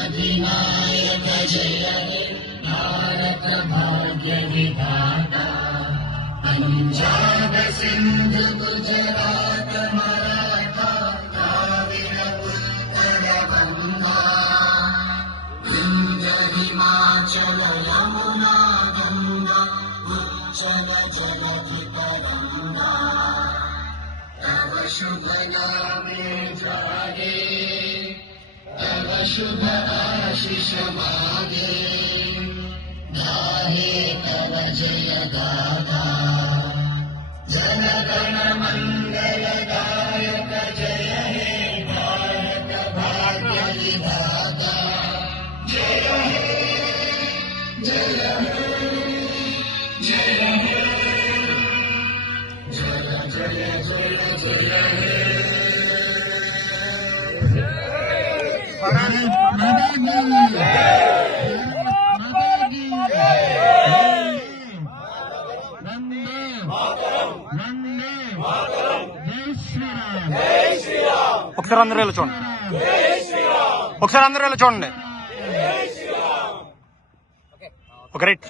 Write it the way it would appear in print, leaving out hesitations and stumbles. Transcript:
अधिनायक जय हे भारत भाग्य विधाता पंजाब सिंध गुजरात मराठा द्राविड उत्कल गंगा विंध्य हिमाचल यमुना गंगा उच्चल जलधि तरंगा तव शुभ नामे जागे तव शुभ आशीष मागे गाहे तव जय गाथा जन गण मंगल दायक जय हे भारत भाग्य विधाता जय हे जय हे जय हे जय जय जय जय हे भारत माता की ఒకసారి అందరూ వెళ్ళి చూడండి ఒకసారి అందరూ వెళ్ళి చూడండి. Okay right.